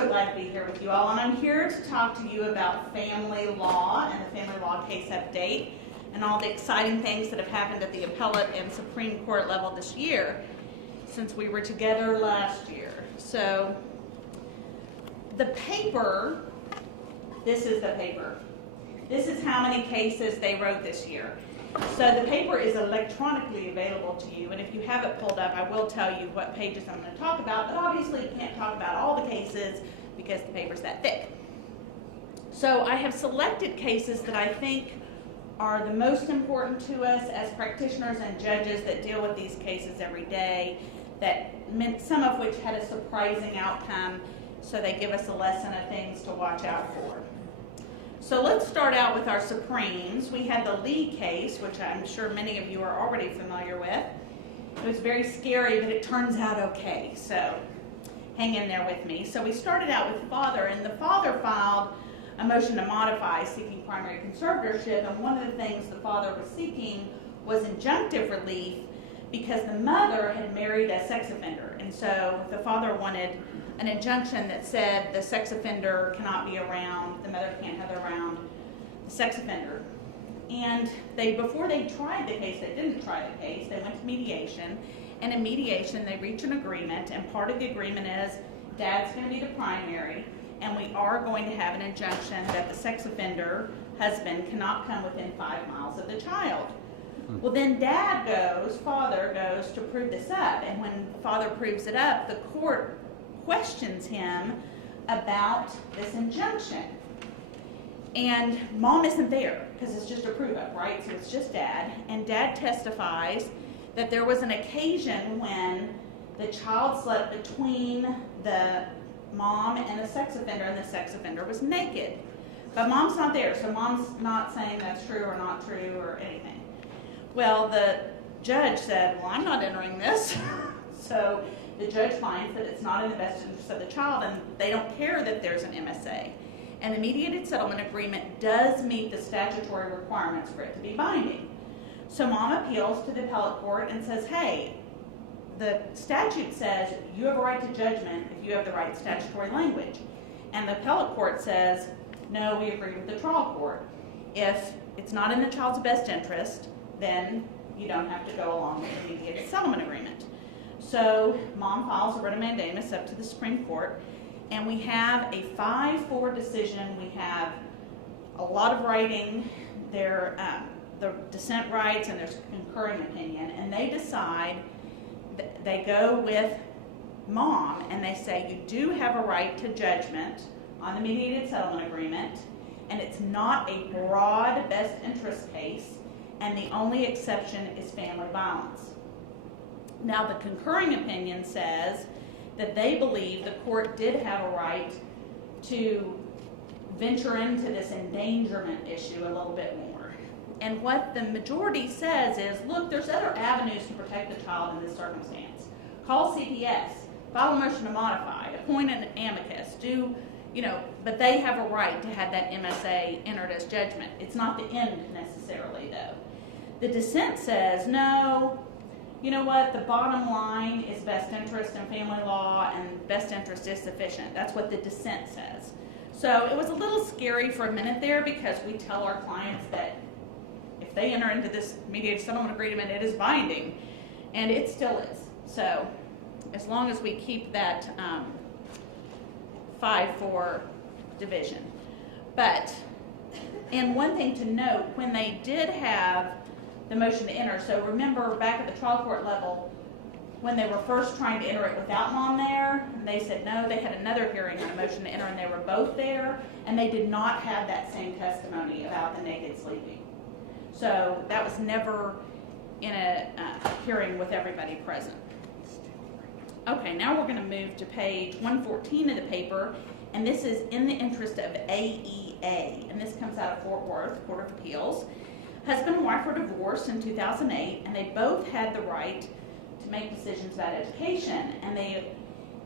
so glad to be here with you all, and I'm here to talk to you about family law and the family law case update and all the exciting things that have happened at the appellate and Supreme Court level this year since we were together last year. So the paper, this is the paper. This is how many cases they wrote this year. So the paper is electronically available to you, and if you have it pulled up, I will tell you what pages I'm going to talk about, but obviously you can't talk about all the cases because the paper's that thick. So I have selected cases that I think are the most important to us as practitioners and judges that deal with these cases every day, that meant some of which had a surprising outcome, so they give us a lesson of things to watch out for. So let's start out with our Supremes. We had the Lee case, which I'm sure many of you are already familiar with. It was very scary, but it turns out okay, so hang in there with me. So we started out with the father, and the father filed a motion to modify seeking primary conservatorship, and one of the things the father was seeking was injunctive relief because the mother had married a sex offender, and so the father wanted an injunction that said the sex offender cannot be around, the mother can't have around the sex offender. And before they tried the case, they didn't try the case, they went to mediation, and in mediation they reached an agreement, and part of the agreement is dad's going to be the primary, and we are going to have an injunction that the sex offender husband cannot come within 5 miles of the child. Well, then father goes to prove this up, and when father proves it up, the court questions him about this injunction. And mom isn't there because it's just a prove up, right? So it's just dad. And dad testifies that there was an occasion when the child slept between the mom and the sex offender, and the sex offender was naked. But mom's not there, so mom's not saying that's true or not true or anything. Well, the judge said, well, I'm not entering this. So the judge finds that it's not in the best interest of the child, and they don't care that there's an MSA. And the mediated settlement agreement does meet the statutory requirements for it to be binding. So mom appeals to the appellate court and says, hey, the statute says you have a right to judgment if you have the right statutory language. And the appellate court says, no, we agree with the trial court. If it's not in the child's best interest, then you don't have to go along with the mediated settlement agreement. So mom files a writ of mandamus up to the Supreme Court, and we have a 5-4 decision. We have a lot of writing. The dissent writes, and there's a concurring opinion, and they decide, they go with mom, and they say you do have a right to judgment on the mediated settlement agreement, and it's not a broad best interest case, and the only exception is family violence. Now, the concurring opinion says that they believe the court did have a right to venture into this endangerment issue a little bit more. And what the majority says is, look, there's other avenues to protect the child in this circumstance. Call CPS, file a motion to modify, appoint an amicus, but they have a right to have that MSA entered as judgment. It's not the end necessarily, though. The dissent says, no, you know what, the bottom line is best interest in family law, and best interest is sufficient. That's what the dissent says. So it was a little scary for a minute there, because we tell our clients that if they enter into this mediated settlement agreement, it is binding, and it still is. So as long as we keep that 5-4 division. And one thing to note, when they did have the motion to enter, so remember back at the trial court level, when they were first trying to enter it without mom there, they said no, they had another hearing on a motion to enter, and they were both there, and they did not have that same testimony about the naked sleeping. So that was never in a hearing with everybody present. Okay, now we're going to move to page 114 of the paper, and this is in the interest of AEA, and this comes out of Fort Worth Court of Appeals. Husband and wife were divorced in 2008, and they both had the right to make decisions about education, and they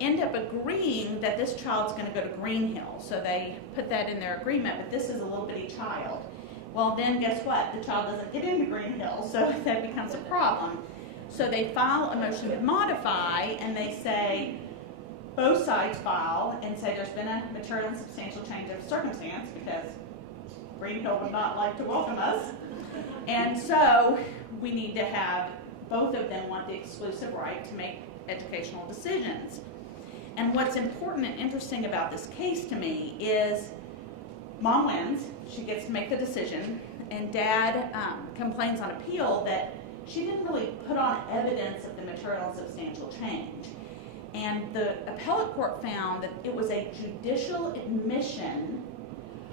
end up agreeing that this child's going to go to Green Hill, so they put that in their agreement, but this is a little bitty child. Well, then guess what? The child doesn't get into Green Hill, so that becomes a problem. So they file a motion to modify, and they say, both sides file and say there's been a material and substantial change of circumstance, because Greenhill would not like to welcome us. And so we need to have both of them want the exclusive right to make educational decisions. And what's important and interesting about this case to me is mom wins, she gets to make the decision, and dad complains on appeal that she didn't really put on evidence of the material and substantial change. And the appellate court found that it was a judicial admission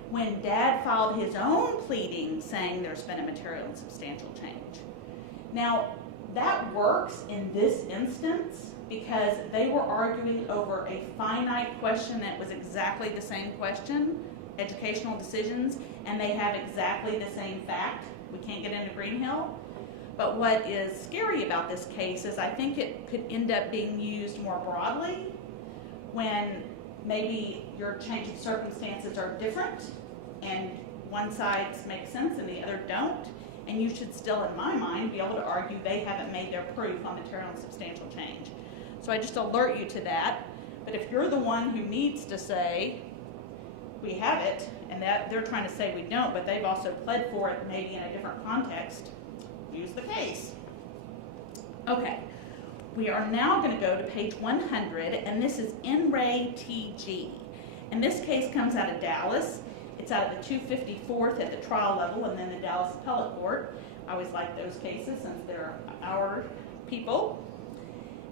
when dad filed his own pleading saying there's been a material and substantial change. Now, that works in this instance because they were arguing over a finite question that was exactly the same question, educational decisions, and they have exactly the same fact. We can't get into Greenhill. But what is scary about this case is I think it could end up being used more broadly when maybe your change of circumstances are different and one side makes sense and the other don't. And you should still, in my mind, be able to argue they haven't made their proof on material and substantial change. So I just alert you to that. But if you're the one who needs to say, we have it, and that they're trying to say we don't, but they've also pled for it maybe in a different context, use the case. Okay, we are now going to go to page 100, and this is In Re TG. And this case comes out of Dallas. It's out of the 254th at the trial level, and then the Dallas Appellate Court. I always like those cases since they're our people.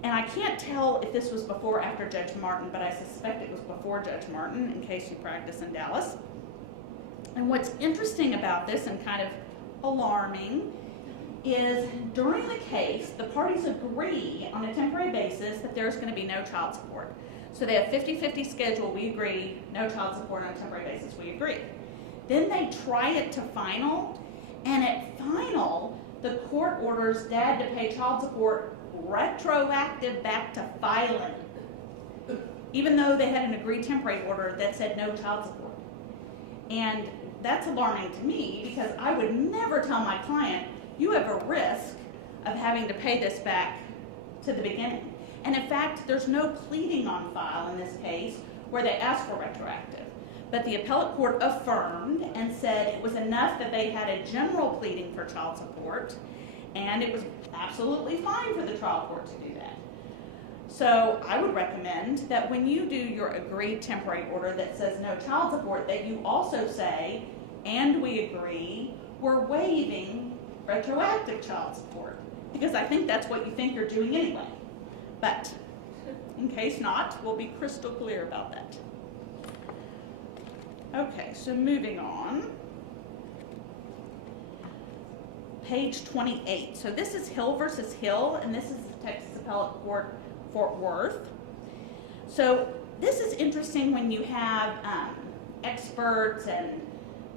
And I can't tell if this was before or after Judge Martin, but I suspect it was before Judge Martin in case you practice in Dallas. And what's interesting about this and kind of alarming is during the case, the parties agree on a temporary basis that there's going to be no child support. So they have 50-50 schedule, we agree, no child support on a temporary basis, we agree. Then they try it to final, and at final, the court orders dad to pay child support retroactive back to filing, even though they had an agreed temporary order that said no child support. And that's alarming to me because I would never tell my client, you have a risk of having to pay this back to the beginning. And in fact, there's no pleading on file in this case where they asked for retroactive. But the appellate court affirmed and said it was enough that they had a general pleading for child support, and it was absolutely fine for the trial court to do that. So I would recommend that when you do your agreed temporary order that says no child support, that you also say, and we agree, we're waiving retroactive child support. Because I think that's what you think you're doing anyway. But in case not, we'll be crystal clear about that. Okay, so moving on. Page 28. So this is Hill versus Hill, and this is the Texas Appellate Court, Fort Worth. So this is interesting when you have experts and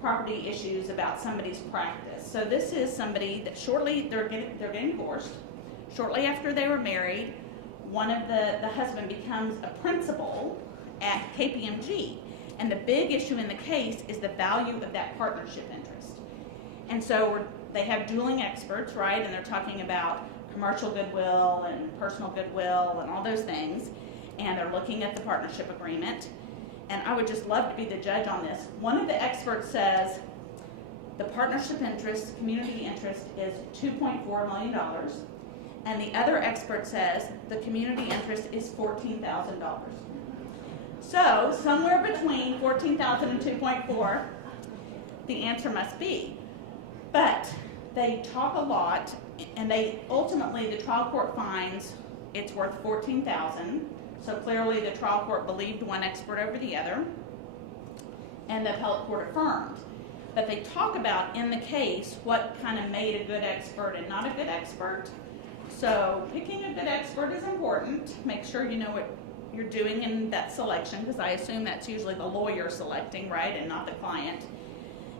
property issues about somebody's practice. So this is somebody that shortly, they're getting divorced. Shortly after they were married, one of the husband becomes a principal at KPMG. And the big issue in the case is the value of that partnership interest. And so they have dueling experts, right? And they're talking about commercial goodwill and personal goodwill and all those things. And they're looking at the partnership agreement. And I would just love to be the judge on this. One of the experts says the partnership interest, community interest, is $2.4 million. And the other expert says the community interest is $14,000. So somewhere between $14,000 and $2.4, the answer must be. But they talk a lot, and they ultimately, the trial court finds it's worth $14,000. So clearly the trial court believed one expert over the other, and the appellate court affirmed. But they talk about in the case what kind of made a good expert and not a good expert. So picking a good expert is important. Make sure you know what you're doing in that selection, because I assume that's usually the lawyer selecting, right, and not the client.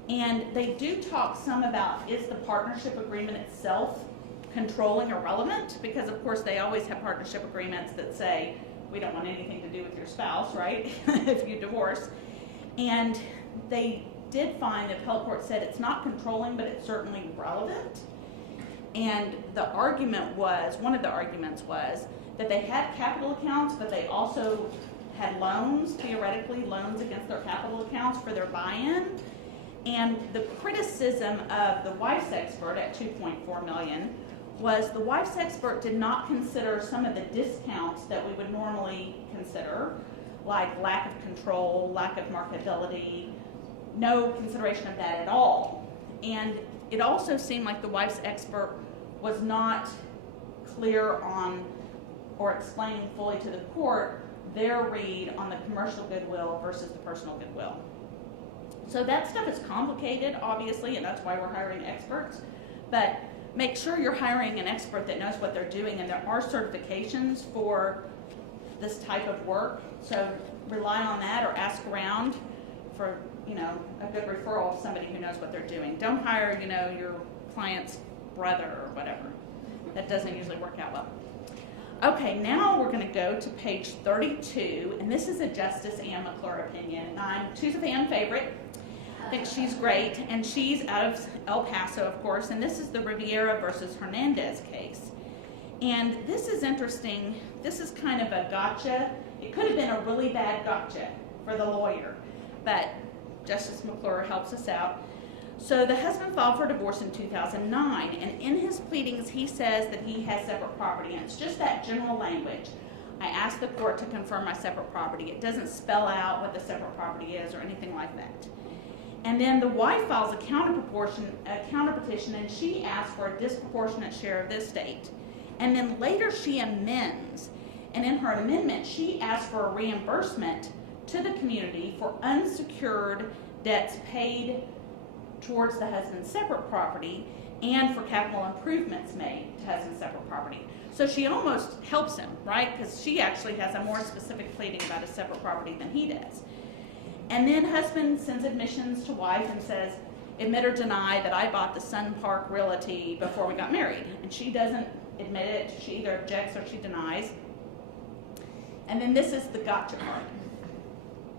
And they do talk some about, is the partnership agreement itself controlling or relevant? Because of course they always have partnership agreements that say, we don't want anything to do with your spouse, right, if you divorce. And they did find, the appellate court said it's not controlling, but it's certainly relevant. And the argument was, one of the arguments was, that they had capital accounts, but they also had loans, theoretically loans against their capital accounts for their buy-in. And the criticism of the wife's expert at $2.4 million was the wife's expert did not consider some of the discounts that we would normally consider, like lack of control, lack of marketability, no consideration of that at all. And it also seemed like the wife's expert was not clear on or explaining fully to the court their read on the commercial goodwill versus the personal goodwill. So that stuff is complicated, obviously, and that's why we're hiring experts. But make sure you're hiring an expert that knows what they're doing, and there are certifications for this type of work. So rely on that or ask around for, a good referral of somebody who knows what they're doing. Don't hire, your client's brother or whatever. That doesn't usually work out well. Okay, now we're going to go to page 32, and this is a Justice Ann McClure opinion. She's a fan favorite. I think she's great, and she's out of El Paso, of course, and this is the Riviera versus Hernandez case. And this is interesting. This is kind of a gotcha. It could have been a really bad gotcha for the lawyer, but Justice McClure helps us out. So the husband filed for divorce in 2009, and in his pleadings he says that he has separate property, and it's just that general language. I asked the court to confirm my separate property. It doesn't spell out what the separate property is or anything like that. And then the wife files a counter petition, and she asks for a disproportionate share of the estate. And then later she amends, and in her amendment she asks for a reimbursement to the community for unsecured debts paid towards the husband's separate property and for capital improvements made to husband's separate property. So she almost helps him, right? Because she actually has a more specific pleading about his separate property than he does. And then husband sends admissions to wife and says, admit or deny that I bought the Sun Park Realty before we got married. And she doesn't admit it. She either objects or she denies. And then this is the gotcha part.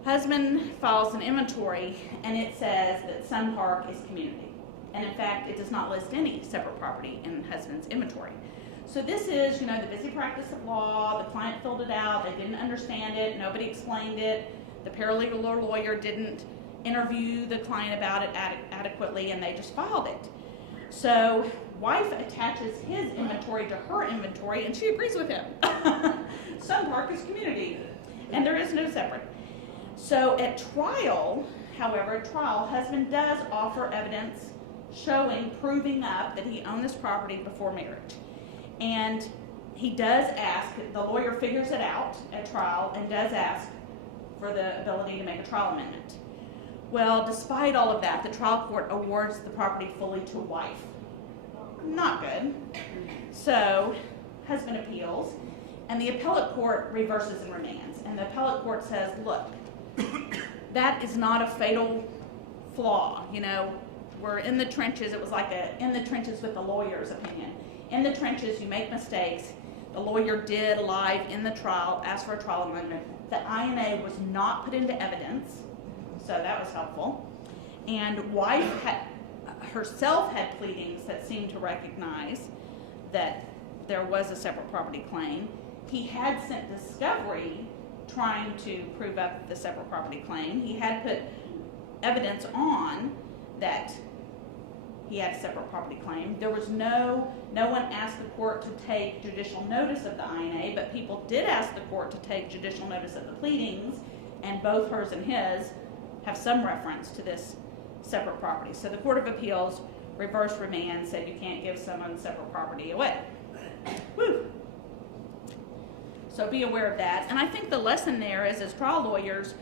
Husband files an inventory, and it says that Sun Park is community. And in fact, it does not list any separate property in husband's inventory. So this is, the busy practice of law. The client filled it out. They didn't understand it. Nobody explained it. The paralegal or lawyer didn't interview the client about it adequately, and they just filed it. So wife attaches his inventory to her inventory, and she agrees with him. Sun Park is community, and there is no separate. So at trial, however, husband does offer evidence proving up that he owned this property before marriage. And he does ask, the lawyer figures it out at trial and does ask for the ability to make a trial amendment. Well, despite all of that, the trial court awards the property fully to wife. Not good. So husband appeals, and the appellate court reverses and remands. And the appellate court says, look, that is not a fatal flaw. We're in the trenches. It was like in the trenches with the lawyer's opinion. In the trenches, you make mistakes. The lawyer did live in the trial, ask for a trial amendment. The INA was not put into evidence, so that was helpful. And wife herself had pleadings that seemed to recognize that there was a separate property claim. He had sent discovery trying to prove up the separate property claim. He had put evidence on that he had a separate property claim. There was no one asked the court to take judicial notice of the INA, but people did ask the court to take judicial notice of the pleadings, and both hers and his have some reference to this separate property. So the Court of Appeals reversed remand, said you can't give someone separate property away. Woo! So be aware of that. And I think the lesson there is, as trial lawyers,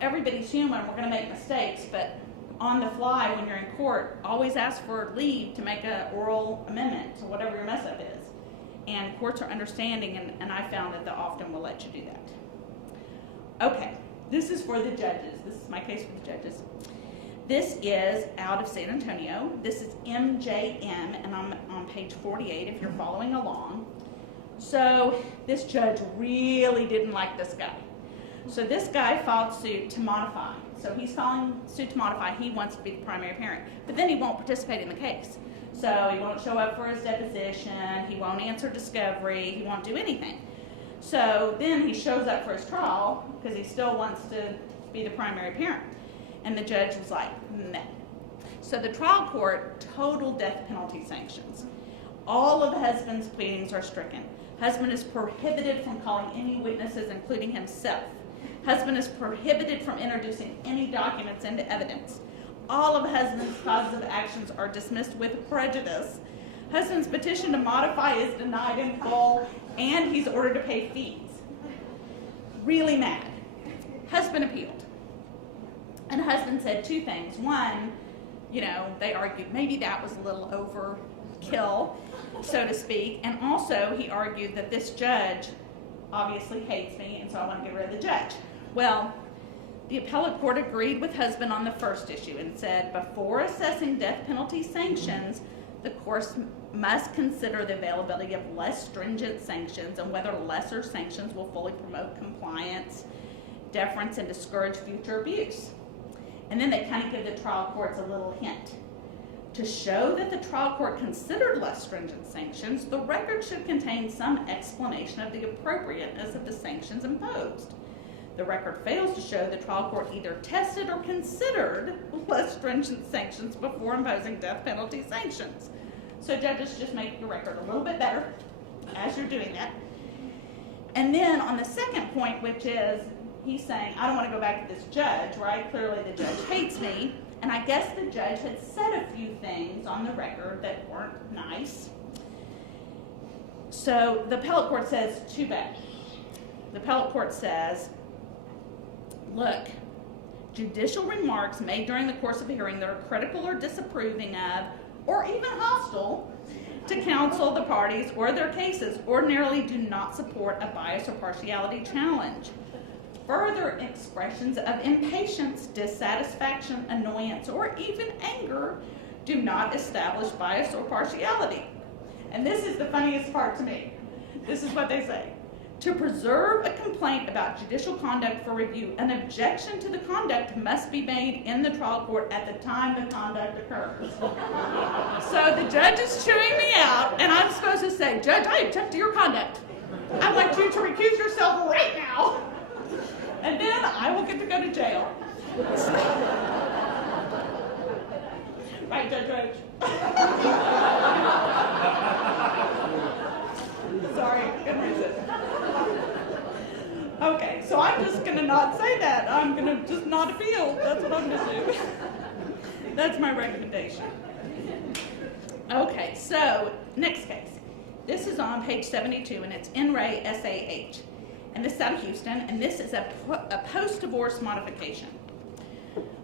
everybody's human. We're going to make mistakes, but on the fly, when you're in court, always ask for leave to make an oral amendment to whatever your mess up is. And courts are understanding, and I found that they often will let you do that. Okay, this is for the judges. This is my case for the judges. This is out of San Antonio. This is MJM, and I'm on page 48 if you're following along. So this judge really didn't like this guy. So this guy filed suit to modify. So he's filing suit to modify. He wants to be the primary parent, but then he won't participate in the case. So he won't show up for his deposition, he won't answer discovery, he won't do anything. So then he shows up for his trial because he still wants to be the primary parent. And the judge was like, no. So the trial court totaled death penalty sanctions. All of husband's pleadings are stricken. Husband is prohibited from calling any witnesses, including himself. Husband is prohibited from introducing any documents into evidence. All of husband's causes of actions are dismissed with prejudice. Husband's petition to modify is denied in full, and he's ordered to pay fees. Really mad. Husband appealed. And husband said two things. One, they argued maybe that was a little overkill, so to speak. And also he argued that this judge obviously hates me, and so I want to get rid of the judge. Well, the appellate court agreed with husband on the first issue and said before assessing death penalty sanctions, the court must consider the availability of less stringent sanctions and whether lesser sanctions will fully promote compliance, deference, and discourage future abuse. And then they kind of give the trial courts a little hint. To show that the trial court considered less stringent sanctions, the record should contain some explanation of the appropriateness of the sanctions imposed. The record fails to show the trial court either tested or considered less stringent sanctions before imposing death penalty sanctions. So judges, just make your record a little bit better as you're doing that. And then on the second point, which is he's saying, I don't want to go back to this judge, right? Clearly the judge hates me. And I guess the judge had said a few things on the record that weren't nice. So the appellate court says, too bad. The appellate court says, look, judicial remarks made during the course of a hearing that are critical or disapproving of, or even hostile to counsel, the parties, or their cases ordinarily do not support a bias or partiality challenge. Further expressions of impatience, dissatisfaction, annoyance, or even anger do not establish bias or partiality. And this is the funniest part to me. This is what they say. To preserve a complaint about judicial conduct for review, an objection to the conduct must be made in the trial court at the time the conduct occurs. So the judge is chewing me out, and I'm supposed to say, Judge, I object to your conduct. I'd like you to recuse yourself right now. And then I will get to go to jail. Right, Judge Roach? Sorry, good reason. Okay, so I'm just going to not say that. I'm going to just not appeal. That's what I'm going to do. That's my recommendation. Okay, so next case. This is on page 72, and it's In Re SAH. And this is out of Houston, and this is a post-divorce modification.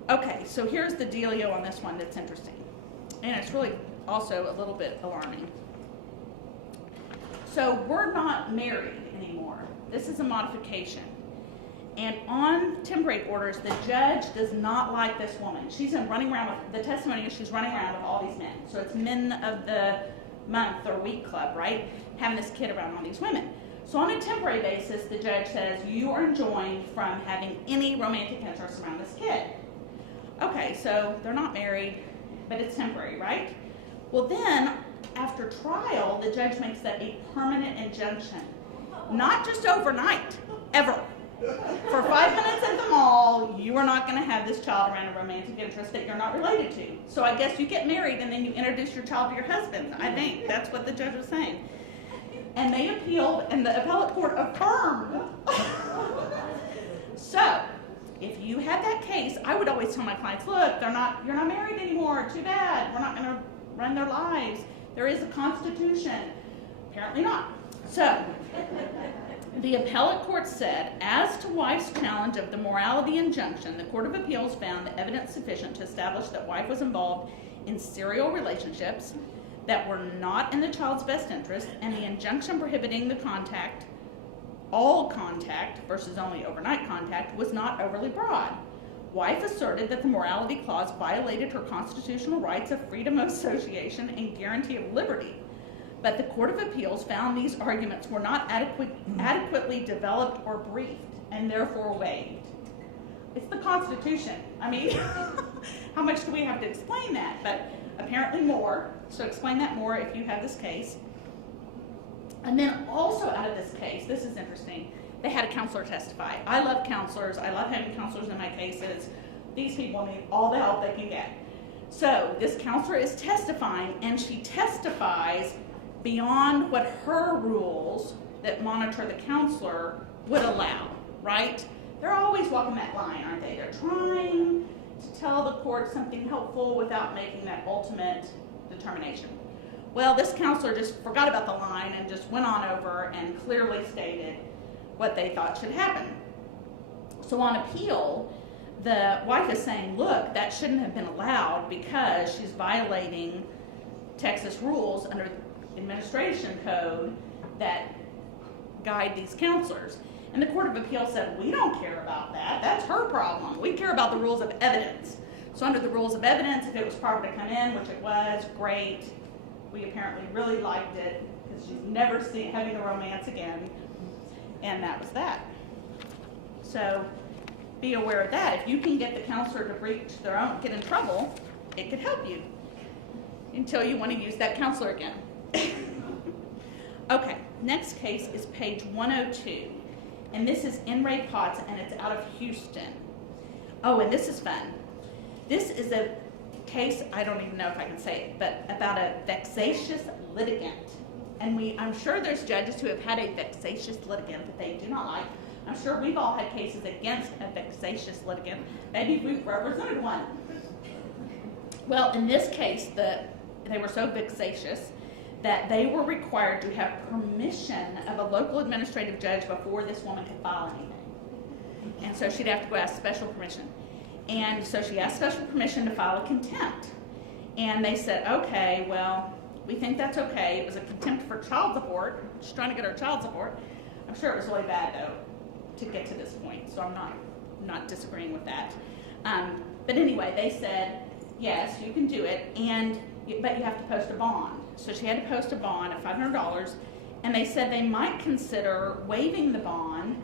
Okay, so here's the dealio on this one that's interesting. And it's really also a little bit alarming. So we're not married anymore. This is a modification. And on temporary orders, the judge does not like this woman. She's running around with, the testimony is she's running around with all these men. So it's men of the month or week club, right? Having this kid around all these women. So on a temporary basis, the judge says, you are enjoined from having any romantic interest around this kid. Okay, so they're not married, but it's temporary, right? Well then, after trial, the judge makes that a permanent injunction. Not just overnight, ever. For 5 minutes at the mall, you are not going to have this child around a romantic interest that you're not related to. So I guess you get married and then you introduce your child to your husband. I think that's what the judge was saying. And they appealed, and the appellate court affirmed. So, if you had that case, I would always tell my clients, look, you're not married anymore, too bad. We're not going to run their lives. There is a constitution. Apparently not. So, the appellate court said, as to wife's challenge of the morality injunction, the Court of Appeals found the evidence sufficient to establish that wife was involved in serial relationships that were not in the child's best interest, and the injunction prohibiting the contact, all contact versus only overnight contact, was not overly broad. Wife asserted that the morality clause violated her constitutional rights of freedom of association and guarantee of liberty. But the Court of Appeals found these arguments were not adequately developed or briefed, and therefore waived. It's the Constitution. I mean, how much do we have to explain that? But apparently more. So explain that more if you have this case. And then also out of this case, this is interesting, they had a counselor testify. I love counselors. I love having counselors in my cases. These people need all the help they can get. So this counselor is testifying, and she testifies beyond what her rules that monitor the counselor would allow, right? They're always walking that line, aren't they? They're trying to tell the court something helpful without making that ultimate determination. Well, this counselor just forgot about the line and just went on over and clearly stated what they thought should happen. So on appeal, the wife is saying, look, that shouldn't have been allowed because she's violating Texas rules under administration code that guide these counselors. And the Court of Appeal said, we don't care about that. That's her problem. We care about the rules of evidence. So under the rules of evidence, if it was proper to come in, which it was, great. We apparently really liked it because she's never having a romance again. And that was that. So be aware of that. If you can get the counselor to breach their own, get in trouble, it could help you until you want to use that counselor again. Okay, next case is page 102. And this is In Ray Potts, and it's out of Houston. Oh, and this is fun. This is a case, I don't even know if I can say it, but about a vexatious litigant. And I'm sure there's judges who have had a vexatious litigant that they do not like. I'm sure we've all had cases against a vexatious litigant. Maybe we've represented one. Well, in this case, they were so vexatious that they were required to have permission of a local administrative judge before this woman could file anything. And so she'd have to go ask special permission. And so she asked special permission to file a contempt. And they said, okay, well, we think that's okay. It was a contempt for child support. She's trying to get her child support. I'm sure it was really bad, though, to get to this point. So I'm not disagreeing with that. But anyway, they said, yes, you can do it, but you have to post a bond. So she had to post a bond of $500, and they said they might consider waiving the bond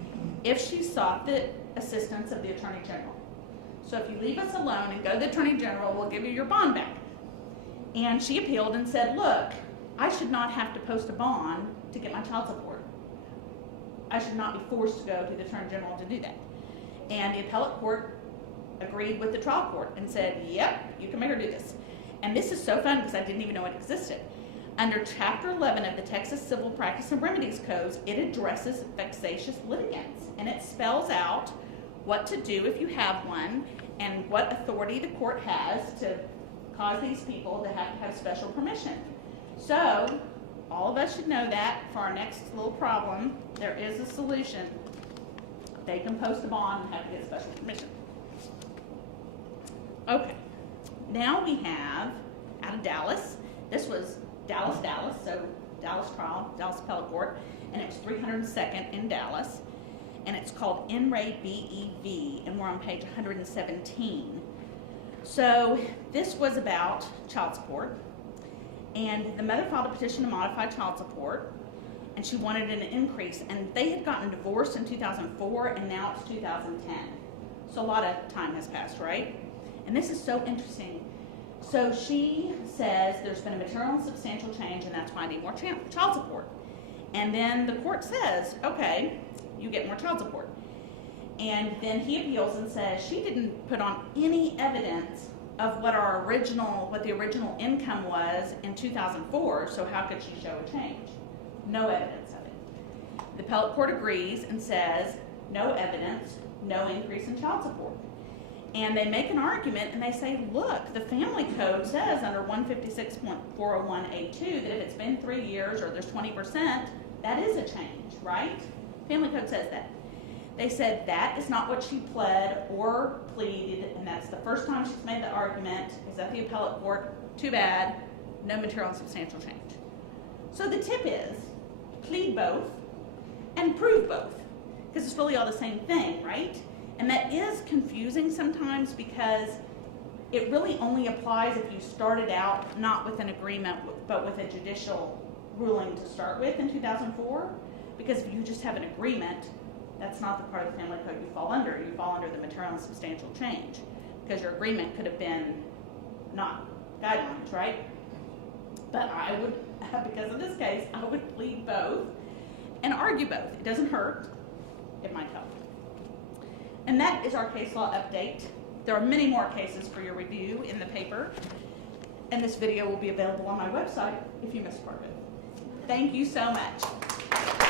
if she sought the assistance of the Attorney General. So if you leave us alone and go to the Attorney General, we'll give you your bond back. And she appealed and said, look, I should not have to post a bond to get my child support. I should not be forced to go to the Attorney General to do that. And the appellate court agreed with the trial court and said, yep, you can make her do this. And this is so fun because I didn't even know it existed. Under Chapter 11 of the Texas Civil Practice and Remedies Codes, it addresses vexatious litigants, and it spells out what to do if you have one and what authority the court has to cause these people to have special permission. So all of us should know that for our next little problem, there is a solution. They can post a bond and have to get special permission. Okay, now we have out of Dallas. This was Dallas, so Dallas trial, Dallas Appellate Court, and it was 302nd in Dallas, and it's called In Re BEV, and we're on page 117. So this was about child support, and the mother filed a petition to modify child support, and she wanted an increase, and they had gotten divorced in 2004, and now it's 2010. So a lot of time has passed, right? And this is so interesting. So she says there's been a material and substantial change, and that's why I need more child support. And then the court says, okay, you get more child support. And then he appeals and says she didn't put on any evidence of what the original income was in 2004, so how could she show a change? No evidence of it. The appellate court agrees and says no evidence, no increase in child support. And they make an argument and they say, look, the family code says under 156.401A2 that if it's been 3 years or there's 20%, that is a change, right? Family code says that. They said that is not what she pled or pleaded, and that's the first time she's made the argument is at the appellate court. Too bad, no material and substantial change. So the tip is plead both and prove both, because it's really all the same thing, right? And that is confusing sometimes because it really only applies if you started out not with an agreement but with a judicial ruling to start with in 2004. Because if you just have an agreement, that's not the part of the family code you fall under. You fall under the material and substantial change because your agreement could have been not guidelines, right? But I would, because of this case, I would plead both and argue both. It doesn't hurt. It might help. And that is our case law update. There are many more cases for your review in the paper, and this video will be available on my website if you missed part of it. Thank you so much.